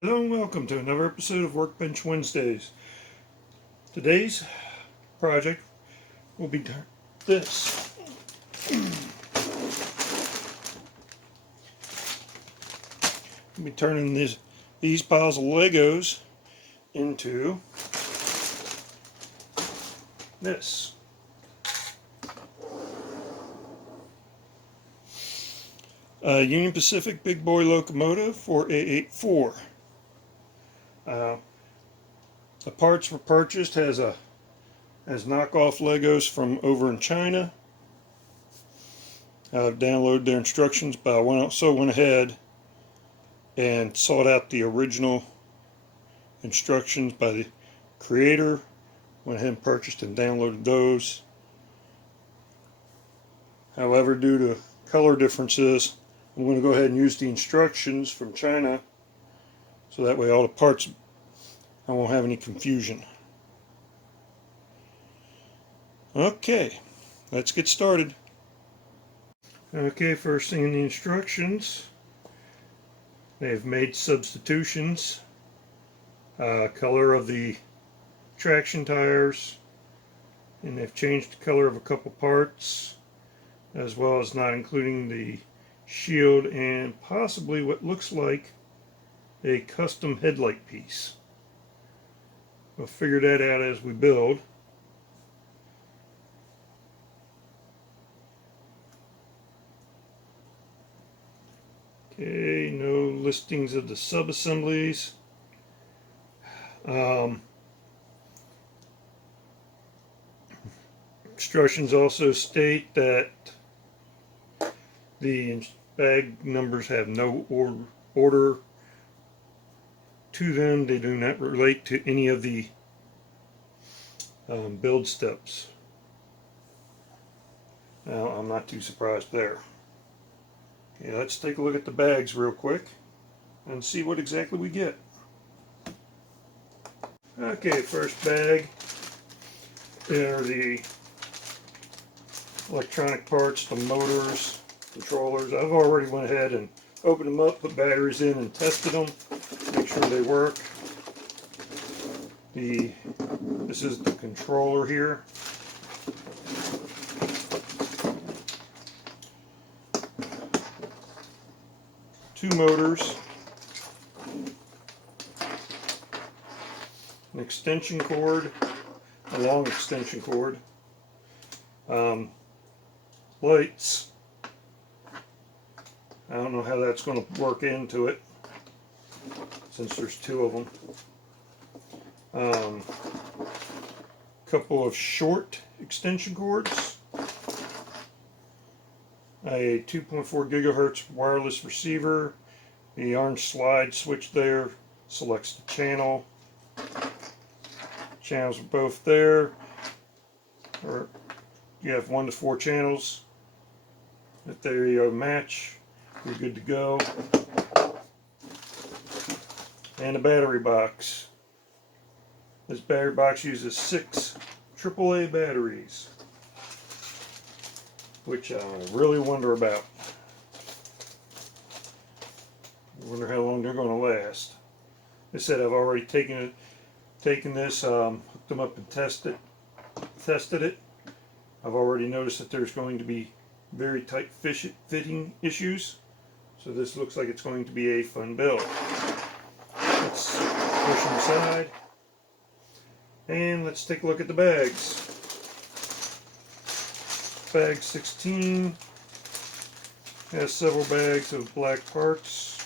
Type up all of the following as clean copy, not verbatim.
Hello and welcome to another episode of Workbench Wednesdays. Today's project will be this. We'll be turning these piles of Legos into this. Union Pacific Big Boy Locomotive 4884. The parts were purchased as knockoff Legos from over in China. I've downloaded their instructions, but I went ahead and sought out the original instructions by the creator. Went ahead and purchased and downloaded those. However, due to color differences, I'm going to go ahead and use the instructions from China, so that way all the parts, I won't have any confusion. Okay, let's get started. Okay, first thing in the instructions, they've made substitutions. Color of the traction tires, and they've changed the color of a couple parts, as well as not including the shield and possibly what looks like a custom headlight piece. We'll figure that out as we build. Okay, no listings of the sub-assemblies. Instructions also state that the bag numbers have no order to them. They do not relate to any of the build steps. Now, I'm not too surprised there. Okay, let's take a look at the bags real quick and see what exactly we get. Okay, first bag, there are the electronic parts, the motors, controllers. I've already went ahead and opened them up, put batteries in and tested them, make sure they work. This is the controller here. Two motors, an extension cord, a long extension cord, lights. I don't know how that's going to work into it since there's two of them. Couple of short extension cords, a 2.4 gigahertz wireless receiver, the orange slide switch there selects the channel. Channels are both there, or you have 1 to 4 channels. If they match, you're good to go. And a battery box. This battery box uses 6 AAA batteries, which I really wonder about. I wonder how long they're going to last. They said I've already taken this, hooked them up and tested it. I've already noticed that there's going to be very tight fitting issues, so this looks like it's going to be a fun build. Let's push them aside and let's take a look at the bags. Bag 16 has several bags of black parts.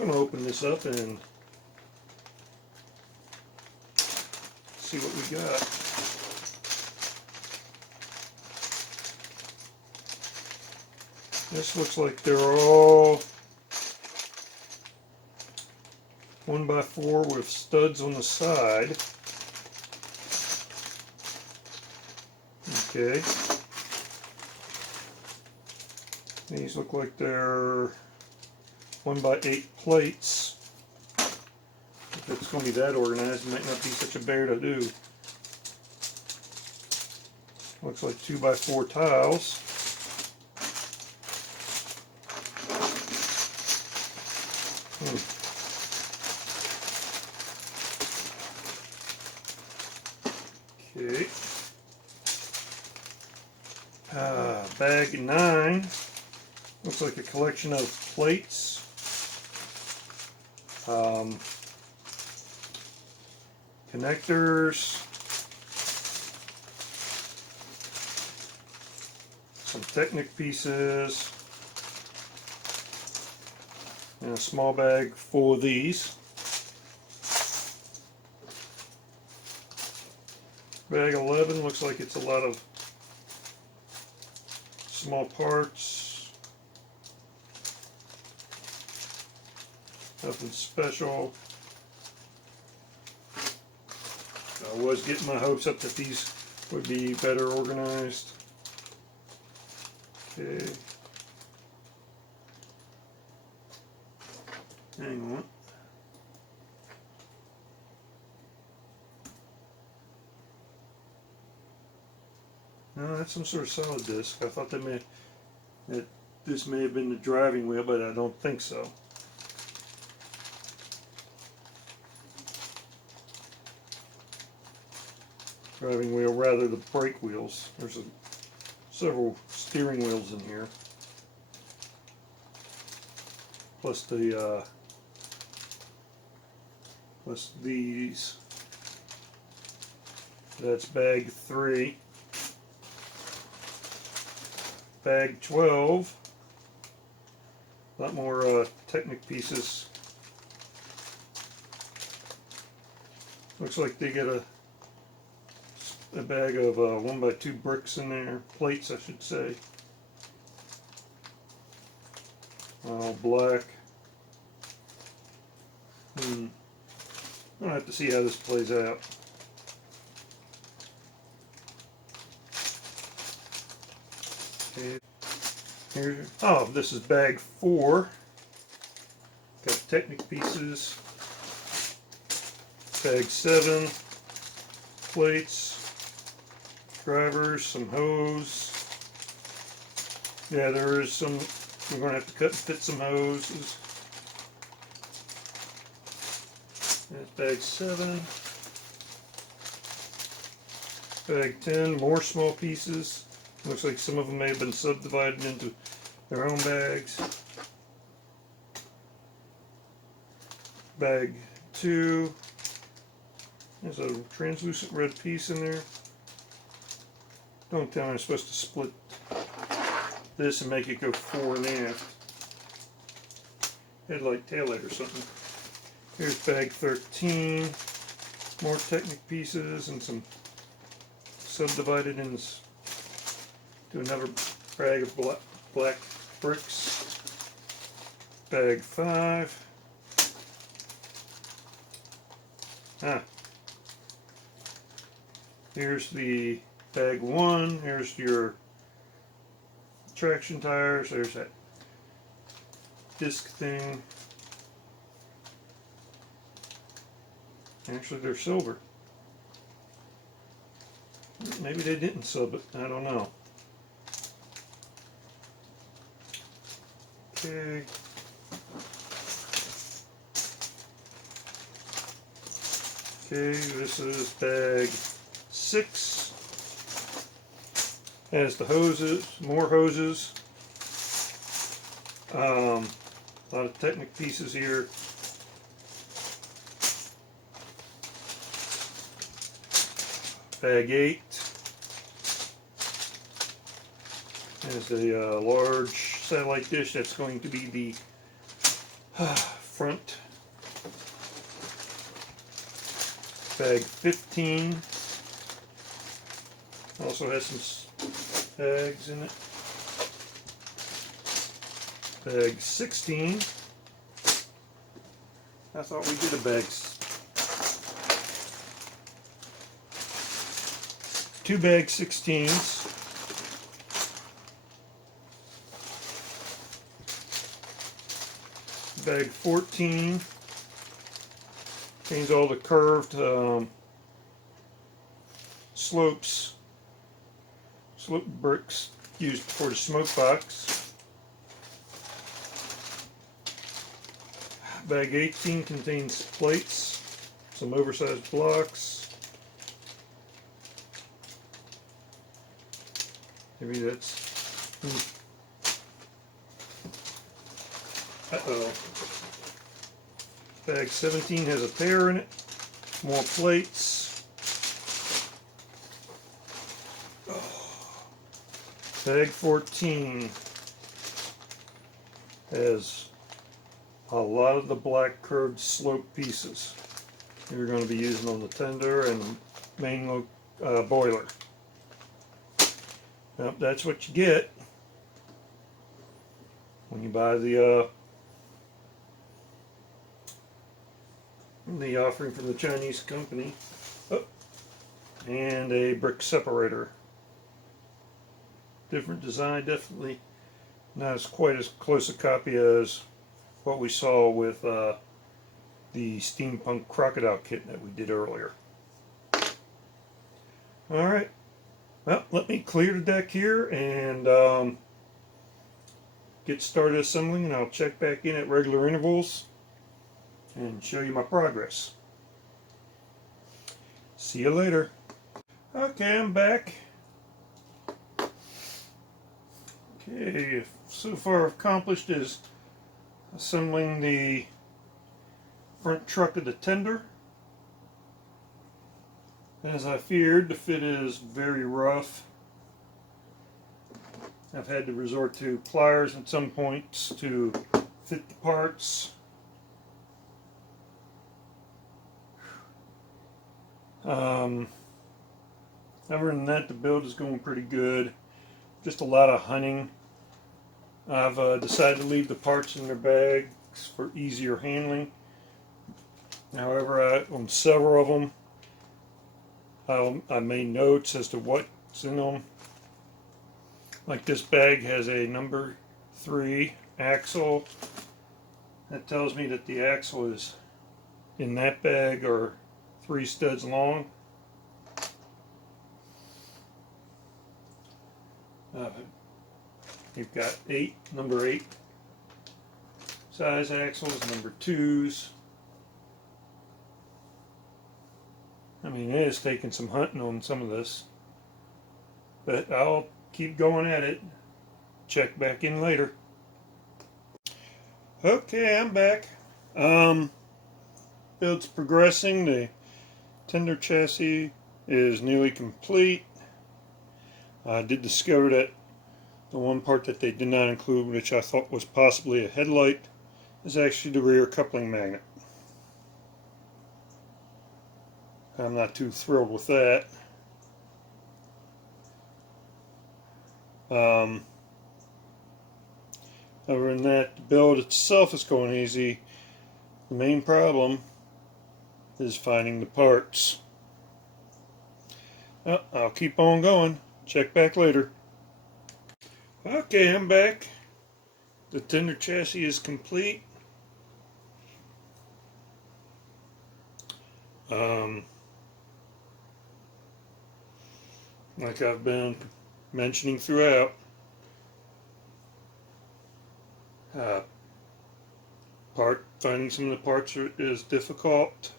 I'm going to open this up and see what we got. This looks like they're all 1x4 with studs on the side. Okay. These look like they're 1x8 plates. If it's going to be that organized, it might not be such a bear to do. Looks like 2x4 tiles. Okay. Bag 9. Looks like a collection of plates. Connectors. Some Technic pieces. And a small bag full of these. Bag 11 looks like it's a lot of small parts. Nothing special. I was getting my hopes up that these would be better organized. Okay. Hang on. No, that's some sort of solid disc. I thought that this may have been the driving wheel, but I don't think so. Driving wheel, rather the brake wheels. There's several steering wheels in here, plus plus these. That's bag 3. Bag 12. A lot more Technic pieces. Looks like they get a bag of 1x2 bricks in there, plates I should say. All black. I'll have to see how this plays out. Okay. Here, oh, this is bag 4. Got Technic pieces. Bag 7. Plates. Drivers. Some hose. Yeah, there is some. We're going to have to cut and fit some hoses. That's bag 7. Bag 10. More small pieces. Looks like some of them may have been subdivided into their own bags. Bag 2. There's a translucent red piece in there. Don't tell me I'm supposed to split this and make it go fore and aft. Headlight, taillight or something. Here's bag 13. More Technic pieces and some subdivided into another bag of black bricks. Bag 5. Here's the bag 1. Here's your traction tires. There's that disc thing. Actually, they're silver. Maybe they didn't sub it. I don't know. Okay. Okay, this is bag 6. Has the hoses, more hoses. A lot of Technic pieces here. Bag 8 has a large satellite dish that's going to be the front. Bag 15 also has some bags in it. Bag 16. I thought we did a bag. 2 bag 16s. Bag 14 contains all the curved slope bricks used for the smoke box. Bag 18 contains plates, some oversized blocks. Maybe that's... Uh-oh. Bag 17 has a pair in it. More plates. Bag 14 has a lot of the black curved slope pieces you're going to be using on the tender and the main boiler. Yep, that's what you get when you buy the offering from the Chinese company. Oh, and a brick separator. Different design, definitely not as quite as close a copy as what we saw with the steampunk crocodile kit that we did earlier. Alright, well, let me clear the deck here and get started assembling, and I'll check back in at regular intervals and show you my progress. See you later. Okay, I'm back. Okay, so far accomplished is assembling the front truck of the tender. As I feared, the fit is very rough. I've had to resort to pliers at some points to fit the parts. Other than that, the build is going pretty good. Just a lot of hunting. I've decided to leave the parts in their bags for easier handling. However, on several of them, I made notes as to what's in them. Like this bag has a number 3 axle. That tells me that the axle is in that bag are 3 studs long. You've got number 8 size axles, number 2s. I mean, it is taking some hunting on some of this, but I'll keep going at it. Check back in later. Okay, I'm back. Build's progressing. The tender chassis is nearly complete. I did discover that the one part that they did not include, which I thought was possibly a headlight, is actually the rear coupling magnet. I'm not too thrilled with that. Other than that, the build itself is going easy. The main problem is finding the parts. Well, I'll keep on going. Check back later. Okay, I'm back. The tender chassis is complete. Like I've been mentioning throughout, finding some of the parts is difficult.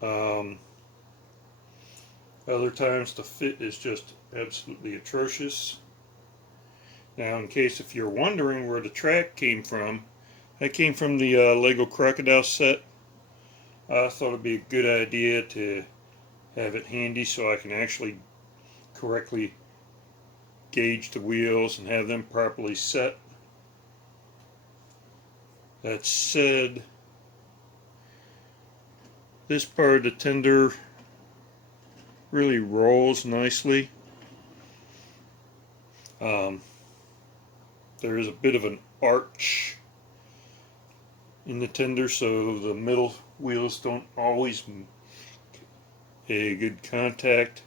Other times the fit is just absolutely atrocious. Now, in case if you're wondering where the track came from, that came from the Lego Crocodile set. I thought it'd be a good idea to have it handy so I can actually correctly gauge the wheels and have them properly set. That said, this part of the tender really rolls nicely. There is a bit of an arch in the tender, so the middle wheels don't always make a good contact.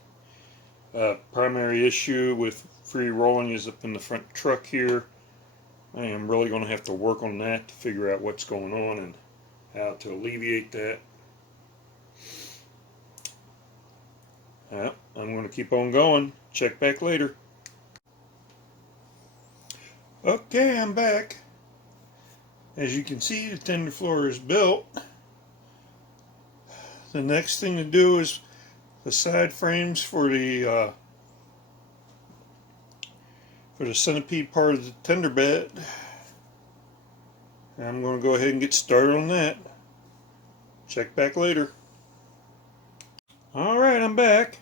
Primary issue with free rolling is up in the front truck here. I am really going to have to work on that to figure out what's going on and how to alleviate that. I'm going to keep on going. Check back later. Okay, I'm back. As you can see, the tender floor is built. The next thing to do is the side frames for the centipede part of the tender bed. I'm going to go ahead and get started on that. Check back later. Alright, I'm back.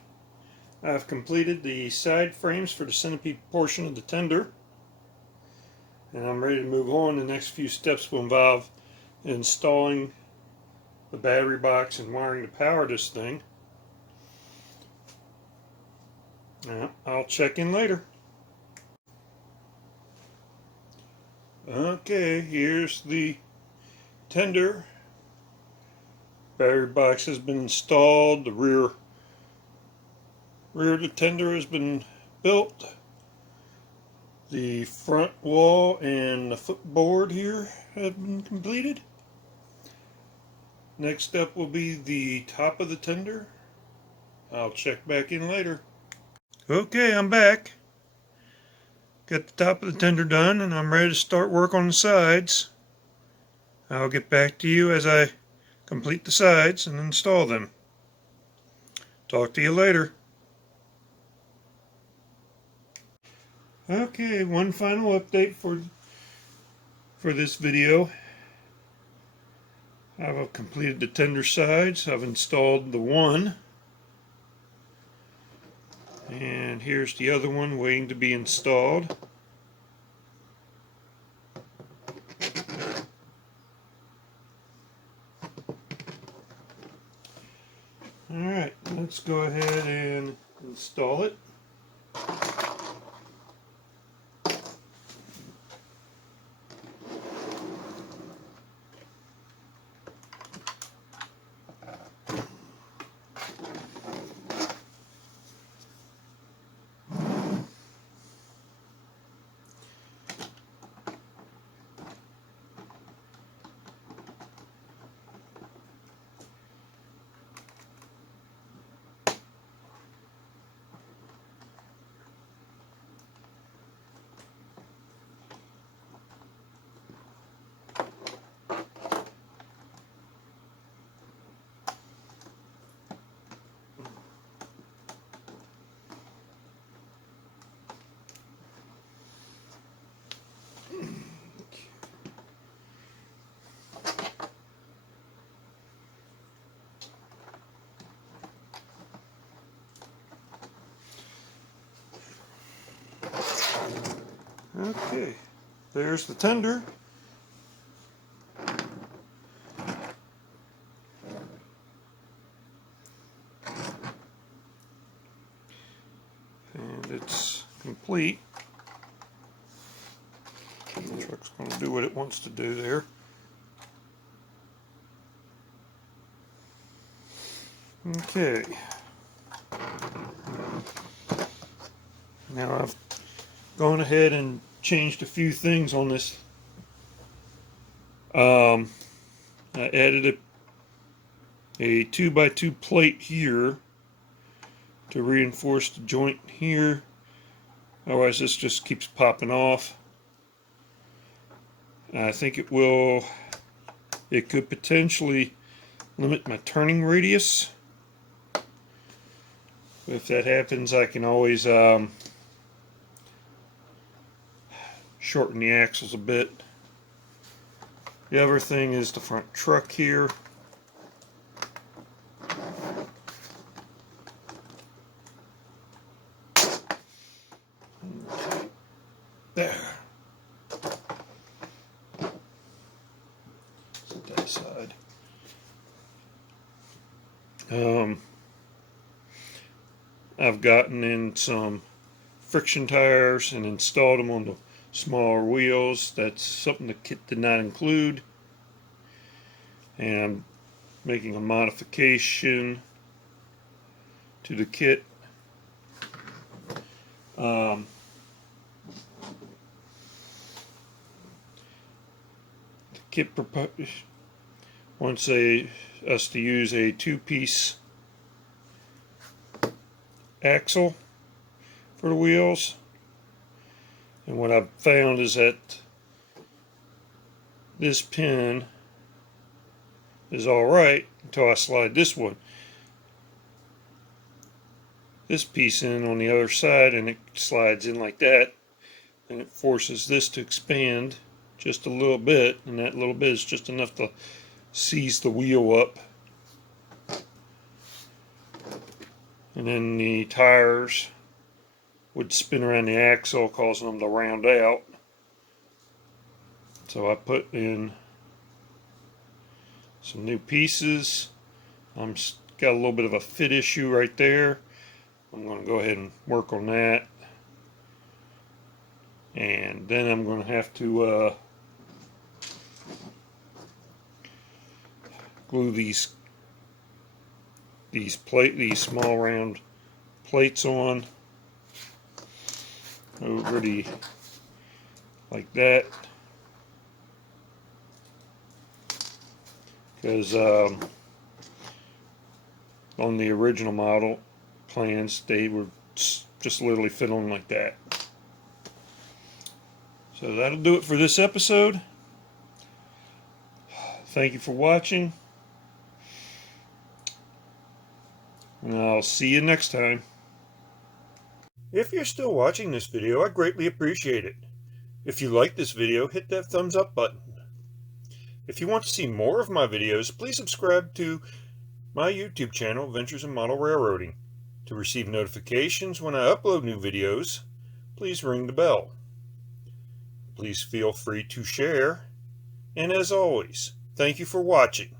I've completed the side frames for the centipede portion of the tender, and I'm ready to move on. The next few steps will involve installing the battery box and wiring to power this thing. I'll check in later. Okay, here's the tender. Battery box has been installed. The rear of the tender has been built. The front wall and the footboard here have been completed. Next step will be the top of the tender. I'll check back in later. Okay, I'm back. Got the top of the tender done, and I'm ready to start work on the sides. I'll get back to you as I complete the sides and install them. Talk to you later. Okay, one final update for this video. I've completed the tender sides. I've installed the one, and here's the other one waiting to be installed. Alright, let's go ahead and install it. Okay, there's the tender. And it's complete. The truck's going to do what it wants to do there. Okay. Now I've gone ahead and changed a few things on this. I added a 2x2 plate here to reinforce the joint here. Otherwise this just keeps popping off. I think it could potentially limit my turning radius. If that happens, I can always shorten the axles a bit. The other thing is the front truck here. There. Set that aside. I've gotten in some friction tires and installed them on the smaller wheels. That's something the kit did not include. And I'm making a modification to the kit. The kit wants us to use a two-piece axle for the wheels, and what I've found is that this pin is alright until I slide this piece in on the other side, and it slides in like that, and it forces this to expand just a little bit, and that little bit is just enough to seize the wheel up. And then the tires would spin around the axle, causing them to round out. So I put in some new pieces. I'm got a little bit of a fit issue right there. I'm going to go ahead and work on that. And then I'm going to have to glue these small round plates on over like that, because on the original model plans they would just literally fit on like that. So that'll do it for this episode. Thank you for watching, and I'll see you next time. If you're still watching this video, I greatly appreciate it. If you like this video, hit that thumbs up button. If you want to see more of my videos, please subscribe to my YouTube channel, Ventures in Model Railroading. To receive notifications when I upload new videos, please ring the bell. Please feel free to share, and as always, thank you for watching.